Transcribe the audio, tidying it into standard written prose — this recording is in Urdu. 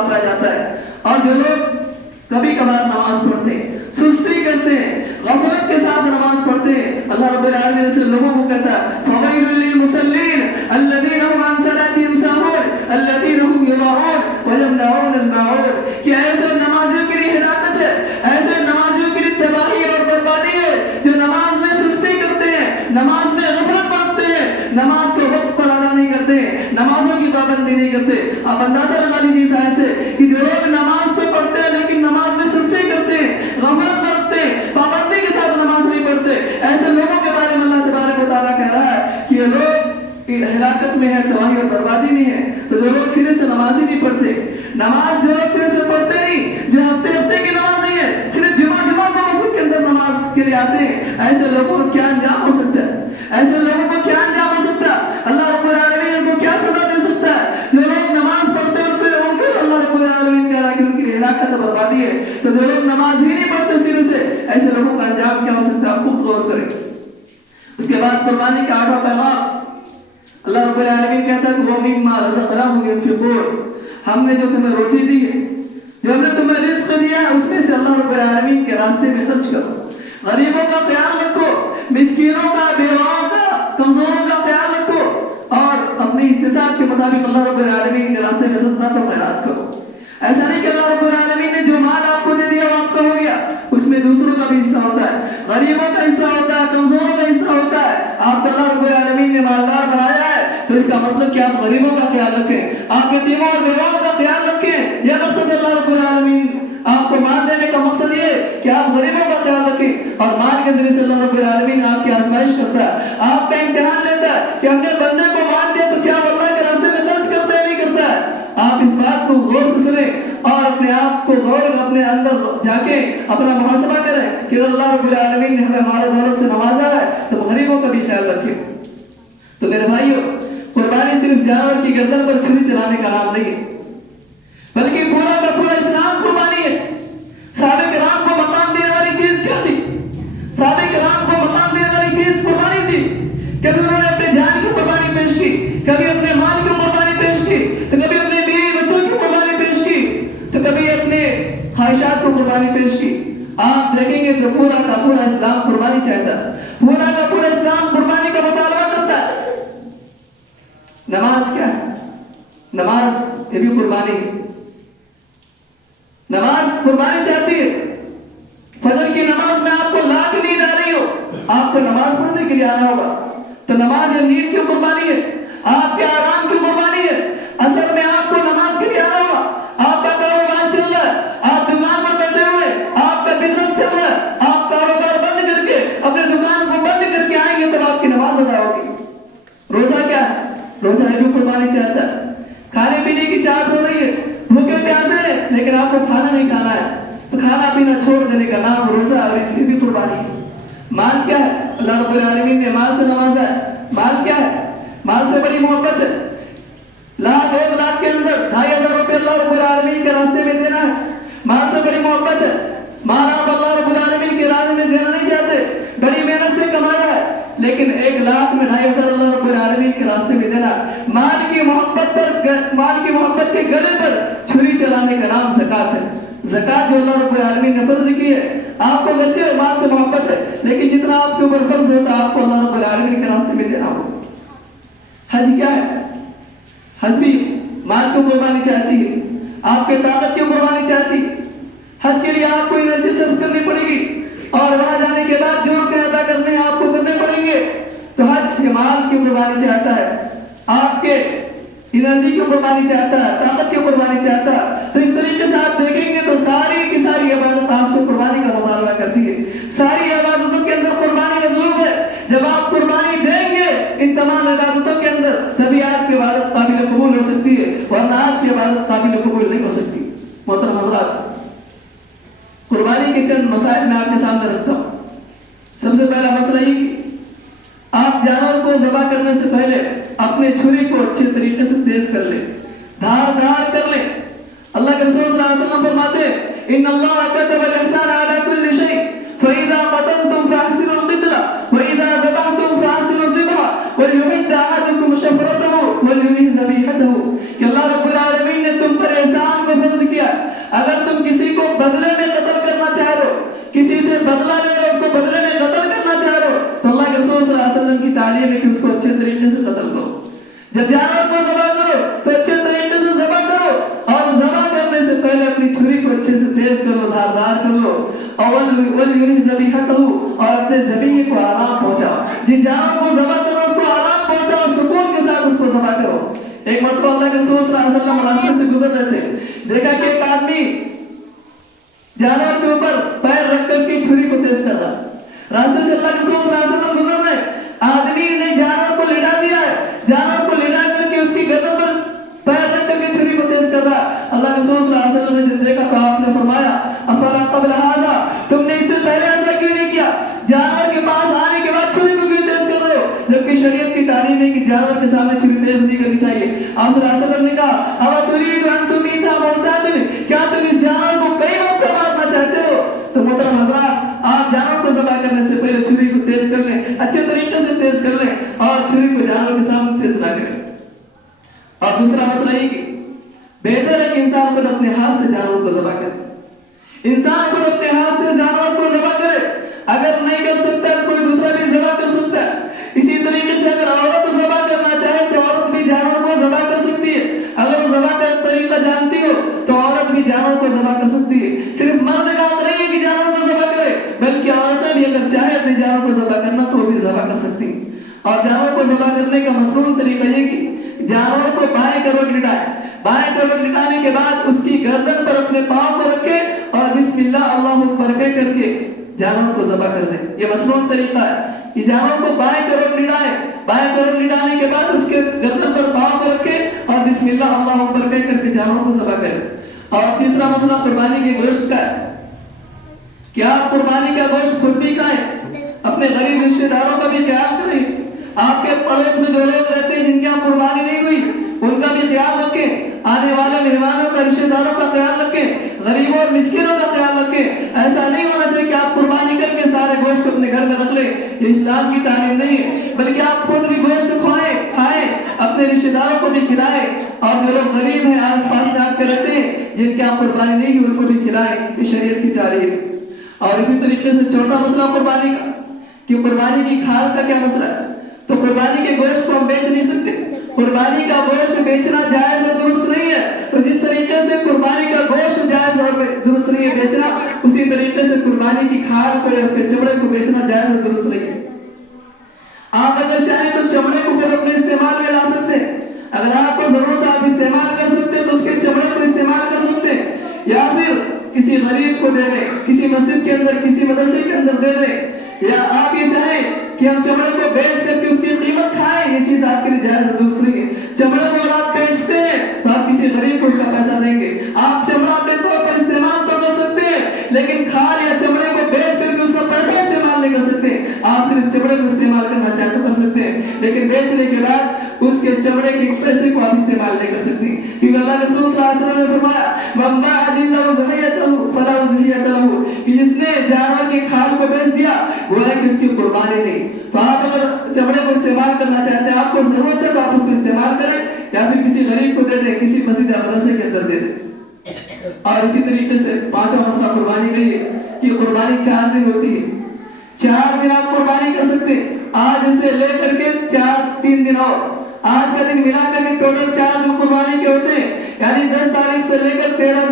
ثواب پایا جاتا ہے۔ اور جو لوگ کبھی کبھار نماز پڑھتے ہیں، سستی کرتے ہیں، غفلت کے ساتھ نماز پڑھتے ہیں، اللہ رب العالمین نے لوگوں کو کہتا ہے فَوَيْلٌ لِّلْمُصَلِّينَ الَّذِينَ هُمْ عَنْ صَلَاتِهِمْ سَاهُونَ الَّذِينَ هُمْ يُرَاءُونَ وَيَمْنَعُونَ الْمَاعُونَ کہ ایسے نمازیوں کے لیے ہلاکت ہے، ایسے نمازیوں کے لیے تباہی اور بربادی ہے جو نماز میں سستی کرتے ہیں، نماز میں غفلت برتتے ہیں، نماز کو وقت پر ادا نہیں کرتے، نمازوں کی پابندی نہیں کرتے۔ آپ اندازہ لگا لیجیے اس آیت سے کہ جو لوگ نماز تو پڑھتے ہیں لیکن نماز میں سستی کرتے ہیں، غفلت برتتے ہیں، پابندی کے ساتھ نماز نہیں پڑھتے، ایسے لوگوں کے بارے میں اللہ تبارک و تعالیٰ کہہ رہا ہے کہ یہ لوگ ہلاکت میں ہے، تباہی اور بربادی میں ہے۔ تو جو لوگ سرے سے نماز ہی نہیں پڑھتے، نماز جو لوگ سرے سے پڑھتے نہیں، جو ہفتے ہفتے کی نماز نہیں ہے، صرف جمعہ کو مسجد کے اندر نماز کے لیے آتے ہیں، ایسے لوگوں کو کیا انجام ہو سکتا ہے؟ ایسے لوگوں کو کیا انجام ہو سکتا ہے؟ اللہ رب العالمین ان کو کیا سزا دے سکتا ہے؟ جو لوگ نماز پڑھتے ہیں ان کو اللہ رب العالمین کہہ رہا ہے کہ ان کے لیے ہلاکت اور بربادی ہے۔ تو جو لوگ نماز ہی نہیں پڑھتے سرے سے، ایسے لوگوں کا انجام کیا ہو سکتا ہے؟ آپ خود غور کریں۔ اس کے بعد قربانی کا 8واں پیغام اللہ رب العالمین کہتا ہے کہ وَمِمَّا رَزَقْنَاهُمْ يُنْفِقُونَ ہم نے جو تمہیں روزی دی ہے، جو ہم نے تمہیں رزق دیا ہے، اس میں سے اللہ رب العالمین کے راستے میں خرچ کرو، غریبوں کا خیال رکھو، مسکینوں کا، بیواؤں کا، کمزوروں کا خیال رکھو، اور اپنی استطاعت کے مطابق اللہ رب العالمین کے راستے میں صدقات و خیرات کرو۔ ایسا نہیں کہ اللہ رب العالمین نے جو مال آپ کو دے دیا وہ آپ کا ہو گیا، اس میں دوسروں کا بھی حصہ ہوتا ہے، غریبوں کا حصہ ہوتا ہے، کمزوروں کا حصہ ہوتا ہے۔ آپ کو اللہ رب العالمین نے مالدار بنایا ہے تو اس کا مطلب کہ آپ غریبوں کا خیال رکھیں، آپ یتیموں اور بیواؤں کا خیال رکھیں۔ یہ مقصد اللہ رب العالمین آپ کو مال دینے کا مقصد یہ کہ آپ غریبوں کا خیال رکھیں، اور مال کے ذریعے سے اللہ رب العالمین آپ کی آزمائش کرتا ہے، آپ کا امتحان لیتا ہے کہ ہم نے بندے کو مال دیا تو کیا وہ اللہ کے راستے میں خرچ کرتا ہے نہیں کرتا ہے۔ آپ اس بات کو غور سے سنیں اور اپنے آپ کو اپنے اندر جا کے اپنا محاسبہ کریں کہ اللہ رب العالمین نے ہمیں مال و دولت سے نوازا ہے تو غریبوں کا بھی خیال رکھیں۔ تو میرے بھائیو، قربانی صرف جانور کی گردن پر چھری چلانے کا نام نہیں ہے، بلکہ پورا کا پورا اسلام قربانی ہے۔ صحابہ کرام کو مقام دینے والی چیز کیا تھی؟ صحابہ کرام کو مقام دینے والی چیز قربانی تھی۔ کبھی انہوں نے اپنے جان کی قربانی پیش کی، کبھی اپنے مال کی قربانی پیش کی، تو کبھی اپنے بیوی بچوں کی قربانی پیش کی، تو کبھی اپنے خواہشات کو قربانی پیش کی۔ آپ دیکھیں گے تو پورا کا پورا اسلام قربانی چاہتا ہے، پورا کا پورا اسلام قربانی کا مطالبہ کرتا ہے۔ نماز کیا ہے؟ نماز یہ بھی قربانی ہے۔ نماز قربانی چاہتی ہے۔ فجر کی نماز میں آپ کو لاکھ نیند آ رہی ہو، آپ کو نماز پڑھنے کے لیے آنا ہوگا، تو نماز یہ نیند کی قربانی ہے، آپ کے آرام کی قربانی ہے۔ اصل میں آپ کو نماز کے لیے آنا ہوگا، آپ کا کاروبار چل رہا ہے، آپ دکان پر بیٹھے ہوئے، آپ کا بزنس چل رہا ہے، آپ کاروبار بند کر کے اپنے دکان کو بند کر کے آئیں گے تب آپ کی نماز ادا ہوگی۔ روزہ کیا ہے؟ روزہ بھی قربانی چاہتا ہے۔ کھانے پینے کی چاہت ہو رہی ہے، بھوکے پیاسے ہیں لیکن آپ کو کھانا نہیں کھانا ہے، تو کھانا پینا چھوڑ دینے کا نام روزہ، اور اس کی بھی قربانی ہے۔ مال کیا ہے؟ اللہ رب العالمین نے مال سے نوازا ہے۔ مال کیا ہے؟ مال سے بڑی محبت ہے۔ لاکھ 1 لاکھ کے اندر 2500 روپے اللہ رب العالمین کے راستے میں دینا ہے، مال سے بڑی محبت ہے۔ مال آپ اللہ رب العالمین کے راستے میں دینا نہیں چاہتے، بڑی محنت سے کمایا ہے، لیکن 1 لاکھ میں 2500 اللہ رب العالمین کے راستے میں دینا۔ مال کی محبت کے گلے پر چھری چلانے کا نام زکات ہے۔ زکات جو اللہ رب العالمین نے فرض کی ہے، آپ کو گرچہ مال سے محبت ہے لیکن جتنا آپ کے اوپر فرض ہوتا ہے آپ کو اللہ رب العالمین کے راستے میں دینا ہوگا۔ حج کیا ہے؟ حج بھی مال کو قربانی چاہتی ہے، آپ کے طاقت کی قربانی چاہتی ہے۔ حج کے لیے آپ کو انرجی صرف کرنی پڑے گی، اور وہاں جانے کے بعد جو رکن ادا کرنے آپ کو کرنے پڑیں گے۔ تو حج مال کی قربانی چاہتا ہے، آپ کے انرجی کی قربانی چاہتا ہے، طاقت کی قربانی چاہتا ہے۔ تو اس طریقے سے آپ دیکھیں گے تو ساری کی ساری عبادت آپ سے قربانی کا مطالبہ کرتی ہے۔ ساری عبادتوں کے اندر قربانی مطلوب ہے۔ جب آپ قربانی دیں گے ان تمام عبادتوں کے اندر، تبھی آپ کی عبادت قابل قبول ہو سکتی ہے، ورنہ آپ کی عبادت قابل قبول نہیں ہو سکتی۔ محترم حضرات، قربانی کے چند مسائل میں آپ کے سامنے رکھتا ہوں۔ سب سے پہلا مسئلہ یہ کہ آپ جانور کو ذبح کرنے سے پہلے اپنے چھری کو اچھے طریقے سے تیز کر لیں، دھار کر لیں۔ اللہ کے رسول صلی اللہ علیہ وسلم فرماتے ہیں ان اللہ كتب الاحسان على كل شيء فاذا قتلتم فاحسنوا القتلة واذا ذبحتم فاحسنوا الذبح وليحد احدكم شفرته وليرح ذبيحته کہ اللہ رب العالمین نے تم پر احسان کو فرض اگر تم کسی کو بدلے میں قتل کرنا چاہ رہے ہو، کسی سے بدلہ لے رہے ہو، اس کو بدلے میں قتل کرنا چاہ رہے ہو، تو اللہ کے رسول صلی اللہ علیہ وسلم کی تعلیم ہے کہ اس کو اچھے طریقے سے قتل کرو۔ جب جانور کو ذبح کرو تو اچھے طریقے سے ذبح کرو، اور ذبح کرنے سے پہلے اپنی چھری کو اچھے سے تیز کر لو، دھاردار کر لو، وَلْيُرِحْ ذَبِيحَتَهُ، اور اپنے ذبیحے کو آرام پہنچاؤ۔ جس جانور کو ذبح کرو اس کو آرام پہنچاؤ، سکون کے ساتھ اس کو ذبح کرو۔ ایک مرتبہ اللہ کے رسول صلی اللہ علیہ وسلم راستے سے گزر رہے تھے، دیکھا کہ ایک آدمی جانور کے اوپر پیر رکھ کر کے چھری کو تیز کر رہا۔ راستے سے اللہ کے رسول صلی اللہ علیہ وسلم گزر رہے، آدمی نے جانور کو لٹا دیا ہے، جانور کو لٹا کر کے اس کی گردن پر پیر رکھ کر کے چھری کو تیز کر رہا۔ اللہ کے رسول صلی اللہ علیہ وسلم نے جب دیکھا تو آپ نے فرمایا افلا قبل ھذا، تم نے اس سے پہلے ایسا کیوں نہیں کیا؟ جانور کے پاس آنے کے بعد چھری کو کیوں تیز کر رہے ہو؟ جبکہ شریعت کی تعلیم ہے کہ جانور کے سامنے چھری تیز نہیں کرنی چاہیے۔ آپ صلی اللہ علیہ وسلم نے کہا اوا تريد ان تميت موتادا، کیا تم اس جانور کو کئی مرتبہ مارنا چاہتے ہو؟ تو محترم حضرات، آپ جانور کو ذبح کرنے سے پہلے چھری کو تیز کر لیں، اچھے طریقے سے تیز کر لیں، اور چھری کو جانور کے سامنے تیز نہ کریں۔ اور دوسرا مسئلہ یہ کہ بہتر ہے کہ انسان خود اپنے ہاتھ سے جانور کو ذبح کرے، انسان خود اپنے ہاتھ سے جانور کو ذبح کرے۔ اگر نہیں کر سکتا ہے تو کوئی دوسرا بھی ذبح کر سکتا ہے۔ اسی طریقے سے اگر عورت ذبح کرنا چاہے تو عورت بھی جانور کو ذبح کر سکتی ہے۔ اگر وہ ذبح کا طریقہ جانتی ہو تو عورت بھی جانور کو ذبح کر سکتی ہے۔ صرف مرد کا حق نہیں ہے کہ جانور کو ذبح کرے، بلکہ عورتیں بھی اگر چاہے اپنے جانور کو ذبح کرنا تو وہ بھی ذبح کر سکتی ہیں۔ اور جانور کو ذبح کرنے کا مصنون طریقہ یہ کہ جانور کو بائیں کروٹ لٹائے، بائیں کروٹ لٹانے کے بعد اس کی گردن پر اپنے پاؤں کو رکھے اور بسم اللہ اللہ اکبر کر کے جانور کو ذبح کر دے۔ یہ مصنون طریقہ ہے کہ جانور کو بائیں کروٹ لٹائے، بائیں کروٹ لٹانے کے بعد اس کے گردن پر پاؤں کو رکھے اور بسم اللہ اللہ اکبر کر کے جانور کو ذبح کرے۔ اور تیسرا مسئلہ قربانی کے گوشت کا ہے کہ آپ قربانی کا گوشت خود بھی کھائیں، اپنے غریب رشتہ داروں کا بھی خیال کریں، آپ کے پڑوس میں جو لوگ رہتے ہیں جن کی یہاں قربانی نہیں ہوئی ان کا بھی خیال رکھیں، آنے والے مہمانوں کا رشتہ داروں کا خیال رکھیں، غریبوں اور مسکینوں کا خیال رکھیں۔ ایسا نہیں ہونا چاہیے کہ آپ قربانی کر کے سارے گوشت کو اپنے گھر میں رکھ لیں، یہ اسلام کی تعلیم نہیں ہے، بلکہ آپ خود بھی گوشت کھائیں، اپنے رشتہ داروں کو بھی کھلائیں، اور جو لوگ غریب ہیں آس پاس میں آپ کے رہتے ہیں جن کی یہاں قربانی نہیں ہوئی ان کو بھی کھلائیں، یہ شریعت کی تعلیم ہے۔ اور اسی طریقے سے چوتھا مسئلہ قربانی کا کہ قربانی کی کھال کا کیا مسئلہ ہے؟ تو قربانی کے گوشت کو ہم بیچ نہیں سکتے، قربانی کا گوشت بیچنا جائز اور درست نہیں ہے۔ تو جس طریقے سے قربانی کا گوشت جائز اور درست نہیں ہے بیچنا، اسی طریقے سے قربانی کی کھال کو یا اس کے چمڑے کو بیچنا جائز اور درست نہیں ہے۔ آپ اگر چاہیں تو چمڑے کو پھر اپنے استعمال میں لا سکتے ہیں، اگر آپ کو ضرورت ہے آپ استعمال کر سکتے ہیں تو اس کے چمڑے کو استعمال کر سکتے ہیں، یا پھر کسی غریب کو دے دیں، کسی مسجد کے اندر کسی مدرسے کے اندر دے دیں، یا آپ یہ چاہیں کہ ہم چمڑے کو بیچ کر کے اس کی قیمت کھائیں، یہ چیز آپ کے لیے جائز اور درست نہیں ہے۔ چمڑے کو اگر آپ بیچتے ہیں تو آپ کسی غریب کو اس کا پیسہ دیں گے، آپ چمڑا اپنے طور پر استعمال تو کر سکتے ہیں لیکن کھال یا چمڑے کو بیچ کر کے اس کا پیسہ استعمال نہیں کر سکتے۔ آپ صرف چمڑے کو استعمال کرنا چاہتے تو کر سکتے ہیں، لیکن بیچنے کے بعد اس کے چمڑے کے پیسے کو آپ استعمال نہیں کر سکتے، کیونکہ اللہ کے رسول صلی اللہ علیہ وسلم نے فرمایا من باع جلده ضحية فلا ضحية له، کہ جس نے جانور کی کھال کو بیچ دیا گویا کہ اس کی قربانی نہیں۔ تو آپ اگر چمڑے کو استعمال کرنا چاہتے ہیں، آپ کو ضرورت ہے تو آپ اس کو استعمال کریں، یا پھر کسی غریب کو دے دیں، کسی مسجد یا مدرسے کے اندر دے دیں۔ اور اسی طریقے سے پانچواں مسئلہ قربانی کا یہ کہ قربانی 4 دن ہوتی ہے، 4 دن آپ قربانی کر سکتے ہیں، آج سے لے کر کے 3 دن اور آج کا دن ملا کر کے ٹوٹل 4 دن قربانی کے ہوتے ہیں، یعنی 10 تاریخ سے لے کر 13